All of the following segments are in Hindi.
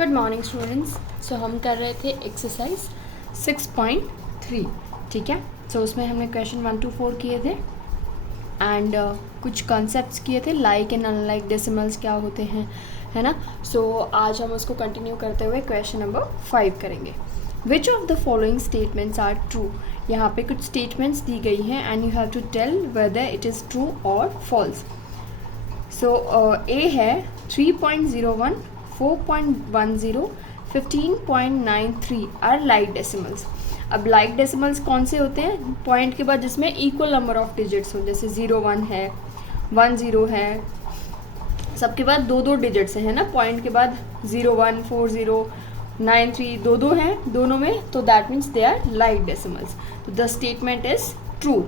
Good morning students. सो हम कर रहे थे एक्सरसाइज 6.3, ठीक है। सो उसमें हमने क्वेश्चन 1 to 4 किए थे एंड कुछ कॉन्सेप्ट्स किए थे, लाइक एंड अनलाइक डेसिमल्स क्या होते हैं, है ना। सो आज हम उसको कंटिन्यू करते हुए क्वेश्चन नंबर 5 करेंगे। Which of the following statements are true. यहाँ पे कुछ स्टेटमेंट्स दी गई हैं and you have to tell whether it is true और फॉल्स। सो ए है 3.01, 4.10, 15.93 आर लाइक डेसिमल्स। अब लाइक डेसिमल्स कौन से होते हैं? पॉइंट के बाद जिसमें इक्वल नंबर ऑफ डिजिट्स हो, जैसे 01 है, 10 है, सबके बाद दो डिजिट्स हैं, है ना। पॉइंट के बाद 01, 40, 93 दो हैं दोनों में, तो that means they are like decimals. तो the statement is true.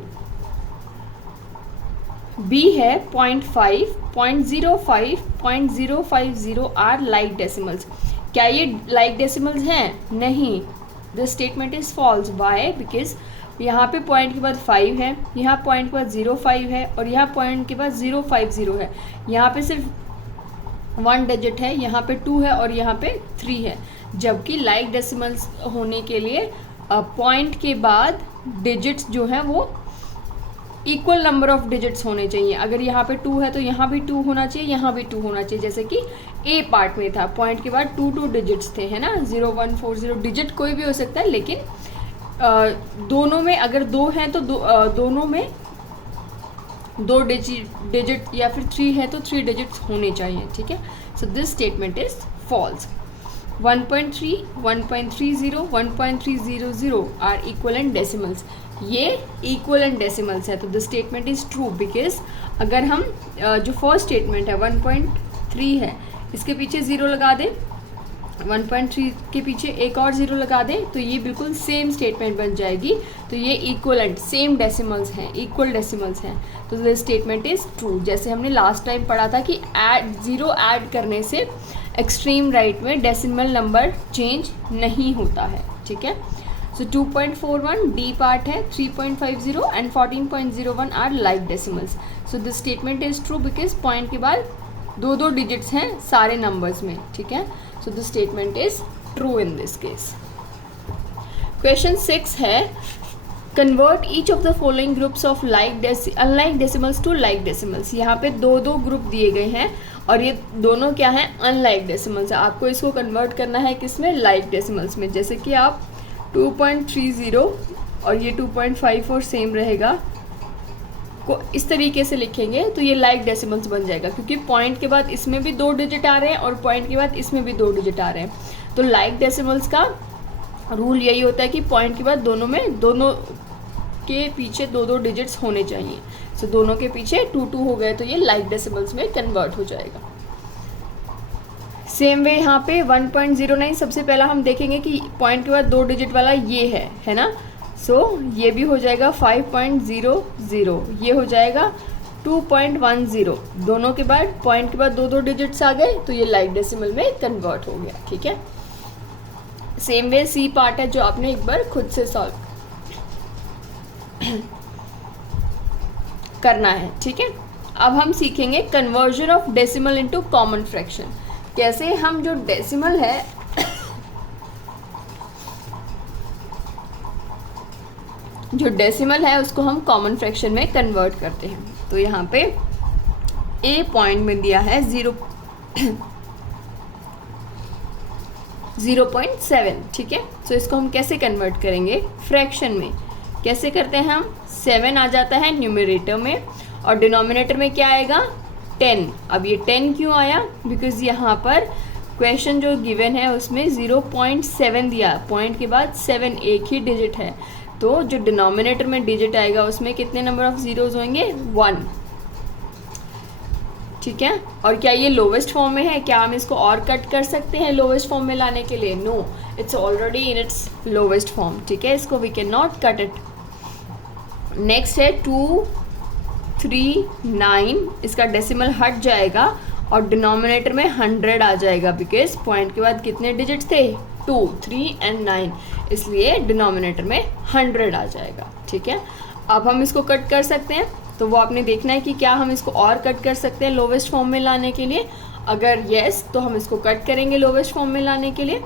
B है 0.5, 0.05, 0.050 आर लाइक डेसिमल्स। क्या ये लाइक डेसिमल्स हैं? नहीं, the statement is false. Why? Because यहाँ पे पॉइंट के बाद 5 है, यहाँ पॉइंट के बाद 05 है और यहाँ पॉइंट के बाद 050 है। यहाँ पे सिर्फ 1 डिजिट है, यहाँ पे 2 है और यहाँ पे 3 है। जबकि लाइक डेसिमल्स होने के लिए पॉइंट के बाद डिजिट्स जो हैं वो इक्वल नंबर ऑफ डिजिट्स होने चाहिए। अगर यहाँ पे 2 है तो यहाँ भी 2 होना चाहिए, यहाँ भी 2 होना चाहिए। जैसे कि ए पार्ट में था, पॉइंट के बाद 2 डिजिट्स थे, है ना। 0, 1, 4, 0 डिजिट कोई भी हो सकता है, लेकिन दोनों में अगर 2 हैं तो दोनों में 2 डिजिट या फिर 3 है तो 3 डिजिट्स होने चाहिए, ठीक है। So this statement is false. 1.3, 1.30, 1.300 are equivalent decimals. ये इक्वलेंट डेसिमल्स है, तो the statement is true. Because अगर हम जो फर्स्ट स्टेटमेंट है 1.3 है, इसके पीछे 0 लगा दें, 1.3 के पीछे एक और 0 लगा दें, तो ये बिल्कुल सेम स्टेटमेंट बन जाएगी। तो ये इक्वलेंट सेम डेसिमल्स हैं, इक्वल डेसिमल्स हैं, तो द स्टेटमेंट इज ट्रू। जैसे हमने लास्ट टाइम पढ़ा था कि 0 ऐड करने से एक्सट्रीम राइट में डेसिमल नंबर चेंज नहीं होता है, ठीक है। सो 2.41 डी पार्ट है, 3.50 and 14.01 are like decimals. So this statement is true because point के बाद दो डिजिट्स हैं सारे नंबर्स में, ठीक है। So this statement is true in this case. Question 6 है convert each of the following groups of unlike decimals to like decimals. यहाँ पे दो ग्रुप दिए गए हैं और ये दोनों क्या है? अनलाइक डेसिमल्स है। आपको इसको कन्वर्ट करना है किसमें? लाइक डेसिमल्स में। जैसे कि आप 2.30 और ये 2.54 सेम रहेगा को इस तरीके से लिखेंगे तो ये लाइक डेसिमल्स बन जाएगा, क्योंकि पॉइंट के बाद इसमें भी 2 डिजिट आ रहे हैं और पॉइंट के बाद इसमें भी 2 डिजिट आ रहे हैं। तो लाइक डेसिमल्स का रूल यही होता है कि पॉइंट के बाद दोनों के पीछे 2 डिजिट्स होने चाहिए। सो दोनों के पीछे 2 हो गए तो ये लाइक डेसिमल्स में कन्वर्ट हो जाएगा। सेम वे यहाँ पे 1.09 सबसे पहला हम देखेंगे कि पॉइंट के बाद 2 डिजिट वाला ये है ना। सो ये भी हो जाएगा 5.00, ये हो जाएगा 2.10। दोनों के बाद पॉइंट के बाद 2 डिजिट्स आ गए तो ये लाइक डेसिमल में कन्वर्ट हो गया, ठीक है। सेम वे सी पार्ट है जो आपने एक बार खुद से सॉल्व करना है, ठीक है। अब हम सीखेंगे conversion of decimal into common fraction. कैसे हम जो डेसिमल है उसको हम कॉमन फ्रैक्शन में कन्वर्ट करते हैं। तो यहाँ पे ए पॉइंट में दिया है 0.7, ठीक है। सो इसको हम कैसे कन्वर्ट करेंगे? फ्रैक्शन में। कैसे करते हैं हम? 7 आ जाता है न्यूमरेटर में और डिनोमिनेटर में क्या आएगा? 10। अब ये 10 क्यों आया? बिकॉज यहाँ पर क्वेश्चन जो गिवन है उसमें 0.7 दिया, पॉइंट के बाद 7 एक ही डिजिट है, तो जो डिनोमिनेटर में डिजिट आएगा उसमें कितने नंबर ऑफ जीरोज होंगे? 1, ठीक है। और क्या ये लोवेस्ट फॉर्म में है? क्या हम इसको और कट कर सकते हैं लोवेस्ट फॉर्म में लाने के लिए? No, it's already in its lowest form, ठीक है। इसको we can not cut it. Next है 239, इसका डेसिमल हट जाएगा और डिनोमिनेटर में 100 आ जाएगा, बिकॉज पॉइंट के बाद कितने डिजिट्स थे? 2, 3 एंड 9, इसलिए डिनोमिनेटर में 100 आ जाएगा, ठीक है। अब हम इसको कट कर सकते हैं, तो वो आपने देखना है कि क्या हम इसको और कट कर सकते हैं लोवेस्ट फॉर्म में लाने के लिए। अगर येस तो हम इसको कट करेंगे लोवेस्ट फॉर्म में लाने के लिए,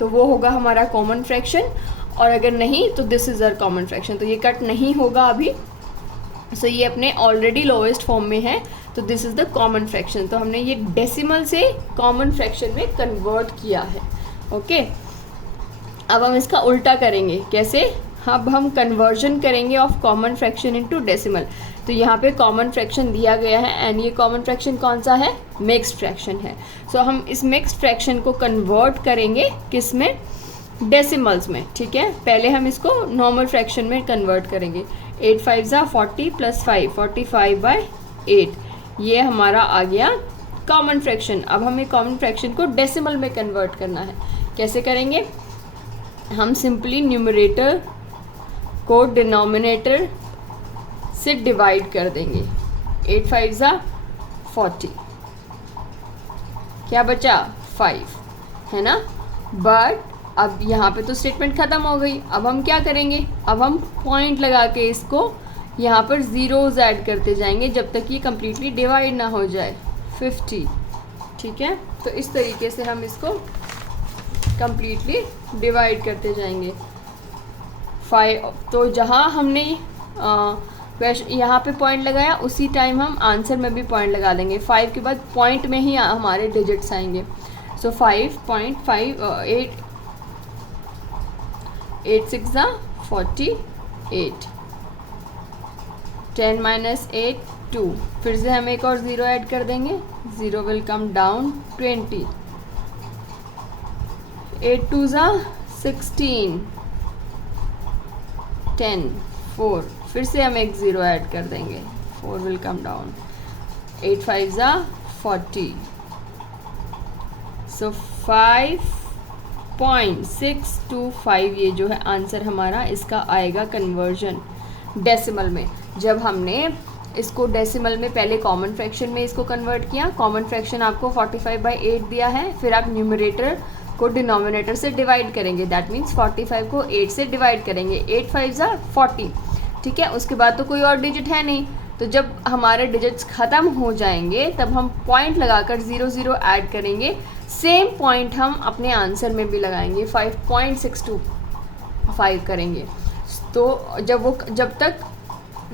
तो वो होगा हमारा कॉमन फ्रैक्शन, और अगर नहीं तो this is uh common fraction, तो ये कट नहीं होगा अभी। सो ये अपने ऑलरेडी लोवेस्ट फॉर्म में है, तो this is the common fraction. तो हमने ये डेसिमल से कॉमन फ्रैक्शन में कन्वर्ट किया है। ओके, अब हम इसका उल्टा करेंगे। कैसे? अब हम कन्वर्जन करेंगे of common fraction into decimal. तो यहाँ पे कॉमन फ्रैक्शन दिया गया है, एंड ये कॉमन फ्रैक्शन कौन सा है? मिक्स्ड फ्रैक्शन है। सो हम इस मिक्स्ड फ्रैक्शन को कन्वर्ट करेंगे किस में? डेसिमल्स में। ठीक है, पहले हम इसको नॉर्मल फ्रैक्शन में कन्वर्ट करेंगे। 8 5 ज़ा 40 + 5 45/8, ये हमारा आ गया कॉमन फ्रैक्शन। अब हमें कॉमन फ्रैक्शन को डेसिमल में कन्वर्ट करना है। कैसे करेंगे? हम सिंपली न्यूमरेटर को डिनोमिनेटर से डिवाइड कर देंगे। 8 5 ज़ा 40, क्या बचा? 5, है ना। बट अब यहाँ पे तो स्टेटमेंट ख़त्म हो गई। अब हम क्या करेंगे? अब हम पॉइंट लगा के इसको यहाँ पर ज़ीरोज़ ऐड करते जाएंगे जब तक ये कम्प्लीटली डिवाइड ना हो जाए। 50, ठीक है। तो इस तरीके से हम इसको कम्प्लीटली डिवाइड करते जाएंगे। 5, तो जहाँ हमने यहाँ पे पॉइंट लगाया उसी टाइम हम आंसर में भी पॉइंट लगा देंगे। 5 के बाद पॉइंट में ही हमारे डिजिट्स आएंगे। सो 5.5 8 6 ज़ा 48, 10 - 8 2, फिर से हम एक और ज़ीरो ऐड कर देंगे। ज़ीरो विल कम डाउन 20, 8 2 ज़ा 16, 10 4, फिर से हम एक ज़ीरो ऐड कर देंगे। 4 विल कम डाउन, 8 5 ज़ा 40, सो 5.625 ये जो है आंसर हमारा इसका आएगा कन्वर्जन डेसिमल में। जब हमने इसको डेसिमल में पहले कॉमन फ्रैक्शन में इसको कन्वर्ट किया, कॉमन फ्रैक्शन आपको 45/8 दिया है, फिर आप न्यूमरेटर को डिनोमिनेटर से डिवाइड करेंगे। दैट मीन्स 45 को 8 से डिवाइड करेंगे। 8 5 ज़ा 40, ठीक है। उसके बाद तो कोई और डिजिट है नहीं, तो जब हमारे डिजिट्स ख़त्म हो जाएंगे तब हम पॉइंट लगाकर 0 0 ऐड करेंगे। सेम पॉइंट हम अपने आंसर में भी लगाएंगे, 5.625 करेंगे। तो जब तक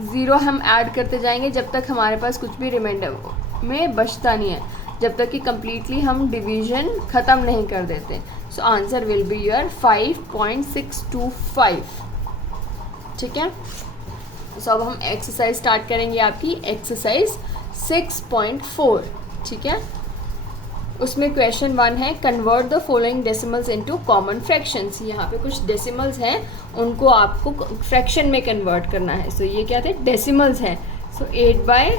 ज़ीरो हम ऐड करते जाएंगे जब तक हमारे पास कुछ भी रिमाइंडर में बचता नहीं है, जब तक कि कम्प्लीटली हम डिवीज़न ख़त्म नहीं कर देते। So answer will be your 5.625, ठीक है। सो अब हम एक्सरसाइज स्टार्ट करेंगे, आपकी एक्सरसाइज 6.4, ठीक है। उसमें क्वेश्चन 1 है convert the following decimals into common fractions. यहाँ पे कुछ डेसिमल्स हैं, उनको आपको फ्रैक्शन में कन्वर्ट करना है। सो ये क्या थे? डेसिमल्स हैं। सो 8 बाय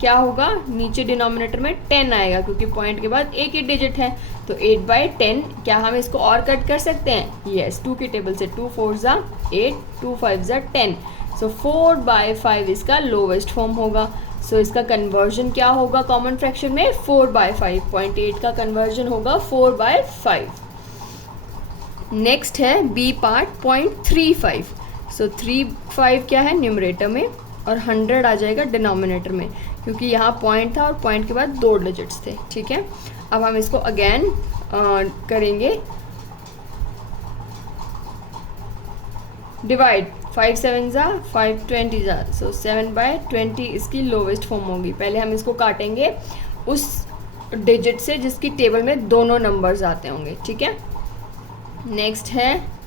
क्या होगा? नीचे डिनोमिनेटर में 10 आएगा क्योंकि पॉइंट के बाद एक ही डिजिट है। तो 8/10, क्या हम इसको और कट कर सकते हैं? यस, 2 की टेबल से 2 4 ज़ा 8, 2 5 ज़ा 10। सो 4/5 इसका लोवेस्ट फॉर्म होगा। सो इसका कन्वर्जन क्या होगा कॉमन फ्रैक्शन में? 4/5। 0.8 का कन्वर्जन होगा 4/5। नेक्स्ट है बी पार्ट 0.35। सो 35 क्या है? न्यूमरेटर में, और 100 आ जाएगा डिनोमिनेटर में, क्योंकि यहाँ पॉइंट था और पॉइंट के बाद 2 डिजिट्स थे, ठीक है। अब हम इसको अगेन करेंगे डिवाइड। 5 7 ज़ा 5 20 ज़ा, सो 7/20 इसकी लोवेस्ट फॉर्म होगी। पहले हम इसको काटेंगे उस डिजिट से जिसकी टेबल में दोनों नंबर्स आते होंगे, ठीक है। नेक्स्ट है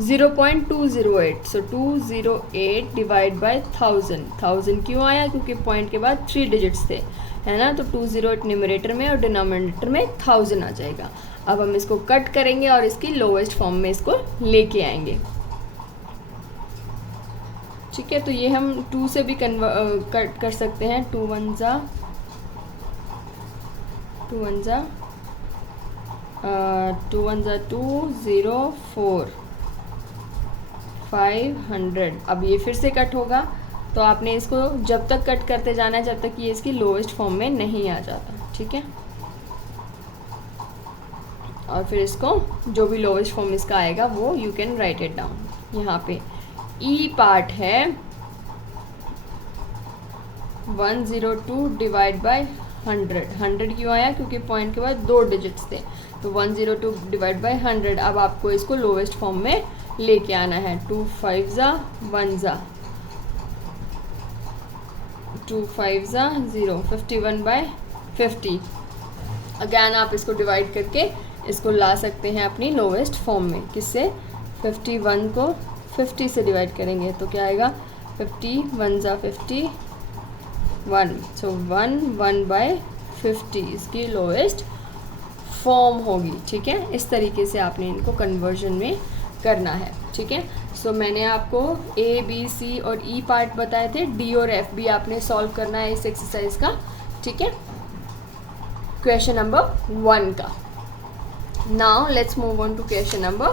0.208। सो 208 डिवाइड बाय 1000। 1000 क्यों आया? क्योंकि पॉइंट के बाद 3 डिजिट्स थे, है ना। तो 208 न्यूमरेटर में और डिनोमिनेटर में 1000 आ जाएगा। अब हम इसको कट करेंगे और इसकी लोवेस्ट फॉर्म में इसको लेके आएंगे, ठीक है। तो ये हम 2 से भी कट कर सकते हैं। 2 1 ज़ा 2 2 0 4 500। अब ये फिर से कट होगा, तो आपने इसको जब तक कट करते जाना है जब तक ये इसकी लोवेस्ट फॉर्म में नहीं आ जाता, ठीक है। और फिर इसको जो भी लोवेस्ट फॉर्म इसका आएगा वो you can write it down. यहाँ पे ई पार्ट है 102 डिवाइड बाय 100। 100 क्यों आया? क्योंकि पॉइंट के बाद 2 डिजिट्स थे, तो 102 डिवाइड बाय 100। अब आपको इसको लोवेस्ट फॉर्म में लेके आना है। 2 5 ज़ा 1 ज़ा 2 5 ज़ा 0, 51 बाय 50। अगैन आप इसको डिवाइड करके इसको ला सकते हैं अपनी लोवेस्ट फॉर्म में। किससे? 51 को 50 से डिवाइड करेंगे तो क्या आएगा? 51 ज़ा 51, सो 1 बाय 50 इसकी लोवेस्ट फॉर्म होगी। ठीक है, इस तरीके से आपने इनको कन्वर्जन में करना है। ठीक है, सो मैंने आपको A, B, C और E पार्ट बताए थे, D और F भी आपने सॉल्व करना है इस एक्सरसाइज का। ठीक है, क्वेश्चन नंबर 1 का। Now let's move on to question number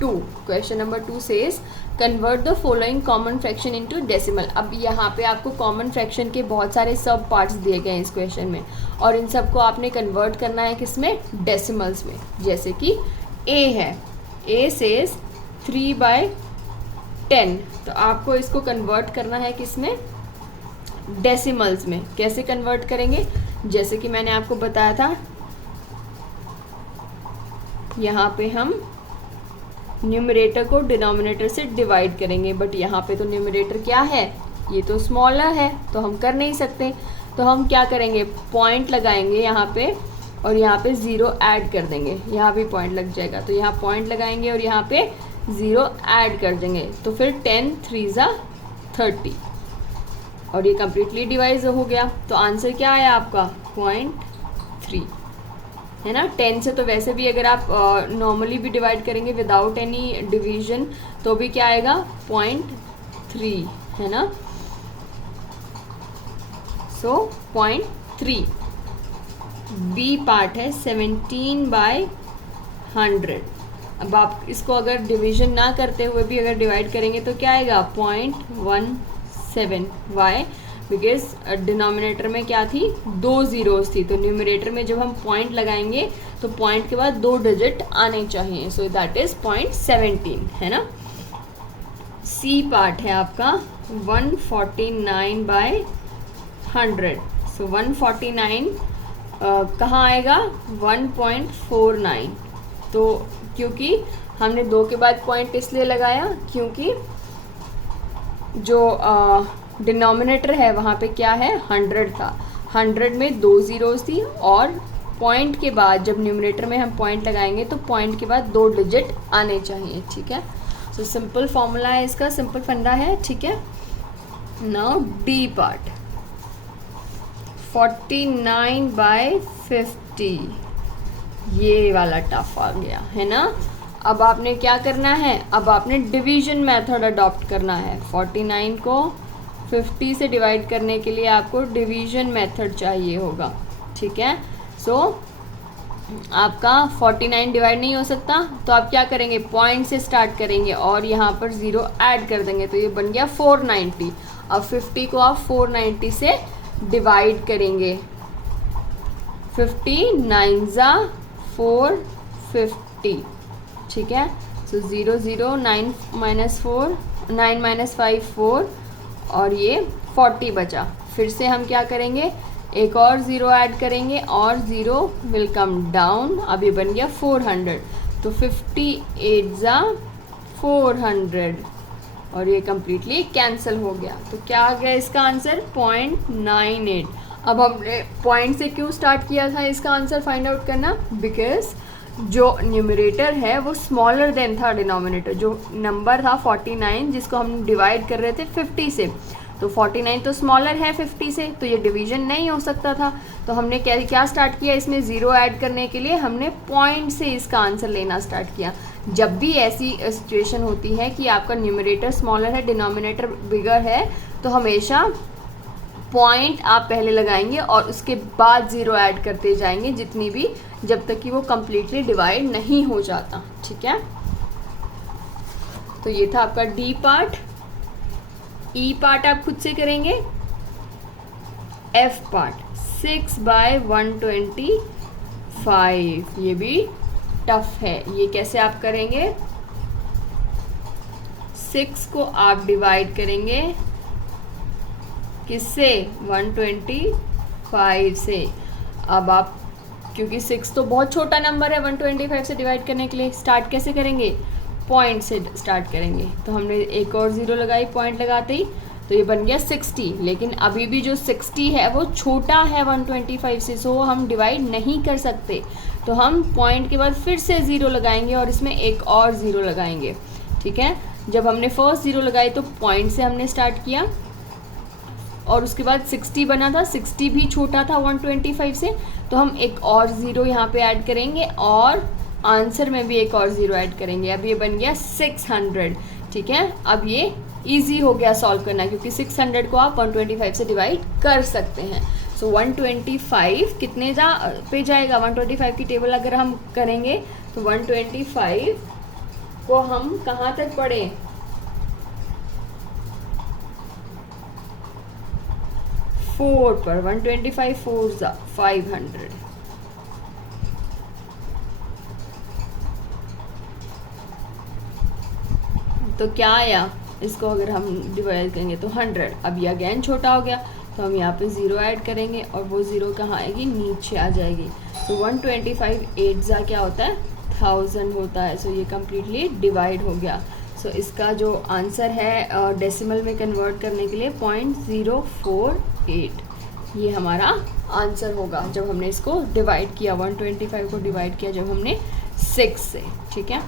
2। Question number 2 says convert the following common fraction into decimal. अब यहाँ पे आपको कॉमन फ्रैक्शन के बहुत सारे सब पार्ट्स दिए गए हैं इस क्वेश्चन में, और इन सबको आपने कन्वर्ट करना है किसमें? डेसिमल्स में। जैसे कि A है, A सेज 3/10, तो आपको इसको कन्वर्ट करना है किसमें? डेसिमल्स में। कैसे कन्वर्ट करेंगे? जैसे कि मैंने आपको बताया था, यहाँ पे हम न्यूमरेटर को डिनोमिनेटर से डिवाइड करेंगे, बट यहाँ पे तो न्यूमरेटर क्या है? ये तो स्मॉलर है, तो हम कर नहीं सकते। तो हम क्या करेंगे? पॉइंट लगाएंगे यहाँ पे, और यहाँ पे 0 ऐड कर देंगे। यहाँ भी पॉइंट लग जाएगा, तो यहाँ पॉइंट लगाएंगे और यहाँ पे 0 ऐड कर देंगे। तो फिर 10 3 ज़ा 30, और ये कम्प्लीटली डिवाइड हो गया। तो आंसर क्या आया आपका? 0.3 है ना। 10 से तो वैसे भी अगर आप नॉर्मली भी डिवाइड करेंगे विदाउट एनी डिवीजन तो भी क्या आएगा? 0.3 है ना। सो 0.3। बी पार्ट है 17/100। अब आप इसको अगर डिवीजन ना करते हुए भी अगर डिवाइड करेंगे तो क्या आएगा? 0.17। वाई? बिकॉज डिनोमिनेटर में क्या थी? 2 ज़ीरोज़ थी, तो न्यूमरेटर में जब हम पॉइंट लगाएंगे तो पॉइंट के बाद 2 डिजिट आने चाहिए। सो दैट इज 0.17 है ना। सी पार्ट है आपका 149/100। सो 149 कहाँ आएगा? 1.49। तो क्योंकि हमने 2 के बाद पॉइंट इसलिए लगाया क्योंकि जो डिनोमिनेटर है वहाँ पे क्या है? 100 था। 100 में 2 ज़ीरोज़ थी, और पॉइंट के बाद जब न्यूमरेटर में हम पॉइंट लगाएंगे तो पॉइंट के बाद 2 डिजिट आने चाहिए। ठीक है, सो सिंपल फॉर्मूला है इसका, सिंपल फंडा है। ठीक है, नाउ डी पार्ट 49/50, ये वाला टफ आ गया है ना। अब आपने क्या करना है? अब आपने डिवीजन मेथड अडॉप्ट करना है। 49 को 50 से डिवाइड करने के लिए आपको डिवीजन मेथड चाहिए होगा। ठीक है, सो आपका 49 डिवाइड नहीं हो सकता, तो आप क्या करेंगे? पॉइंट से स्टार्ट करेंगे और यहाँ पर 0 ऐड कर देंगे, तो ये बन गया 490। अब 50 को आप 490 से डिवाइड करेंगे। 59 ज़ा 450। ठीक है, सो 0 0 9 - 4 9 - 5 4, और ये 40 बचा। फिर से हम क्या करेंगे? एक और 0 ऐड करेंगे और 0 विल कम डाउन। अब ये बन गया 400, तो 58 ज़ा 400, और ये कम्प्लीटली कैंसिल हो गया। तो क्या आ गया इसका आंसर? 0.98। अब हमने पॉइंट से क्यों स्टार्ट किया था इसका आंसर फाइंड आउट करना? बिकॉज जो न्यूमरेटर है वो स्मॉलर देन था डिनोमिनेटर। जो नंबर था 49 जिसको हम डिवाइड कर रहे थे 50 से, तो 49 तो स्मॉलर है 50 से, तो ये डिवीजन नहीं हो सकता था। तो हमने क्या स्टार्ट किया? इसमें 0 ऐड करने के लिए हमने पॉइंट से इसका आंसर लेना स्टार्ट किया। जब भी ऐसी सिचुएशन होती है कि आपका न्यूमरेटर स्मॉलर है डिनोमिनेटर बिगर है, तो हमेशा पॉइंट आप पहले लगाएंगे और उसके बाद 0 ऐड करते जाएंगे, जितनी भी, जब तक कि वो कम्प्लीटली डिवाइड नहीं हो जाता। ठीक है, तो ये था आपका डी पार्ट। ई पार्ट आप खुद से करेंगे। एफ पार्ट 6/125, ये भी टफ है। ये कैसे आप करेंगे? 6 को आप डिवाइड करेंगे किससे? 125 से। अब आप, क्योंकि 6 तो बहुत छोटा नंबर है 125 से डिवाइड करने के लिए, स्टार्ट कैसे करेंगे? पॉइंट से स्टार्ट करेंगे। तो हमने एक और ज़ीरो लगाई पॉइंट लगाते ही, तो ये बन गया 60। लेकिन अभी भी जो 60 है वो छोटा है 125 से, सो हम डिवाइड नहीं कर सकते। तो हम पॉइंट के बाद फिर से ज़ीरो लगाएंगे और इसमें एक और ज़ीरो लगाएंगे। ठीक है, जब हमने फर्स्ट ज़ीरो लगाई तो पॉइंट से हमने स्टार्ट किया और उसके बाद 60 बना था, 60 भी छोटा था 125 से, तो हम एक और ज़ीरो यहाँ पे ऐड करेंगे और आंसर में भी एक और ज़ीरो ऐड करेंगे। अब ये बन गया 600। ठीक है, अब ये इजी हो गया सॉल्व करना, क्योंकि 600 को आप 125 से डिवाइड कर सकते हैं। सो 125 कितने पे जाएगा? 125 की टेबल अगर हम करेंगे तो 125 को हम कहाँ तक पढ़ें? 4 पर। 125 4 500। तो क्या आया? इसको अगर हम डिवाइड करेंगे तो 100। अब ये अगेन छोटा हो गया, तो हम यहाँ पे ज़ीरो ऐड करेंगे और वो ज़ीरो कहाँ आएगी? नीचे आ जाएगी। तो 125 8 जा क्या होता है? 1000 होता है। सो ये कम्प्लीटली डिवाइड हो गया। सो इसका जो आंसर है डेसिमल में कन्वर्ट करने के लिए 0.048 ये हमारा आंसर होगा, जब हमने इसको डिवाइड किया, 125 को डिवाइड किया जब हमने 6 से। ठीक है।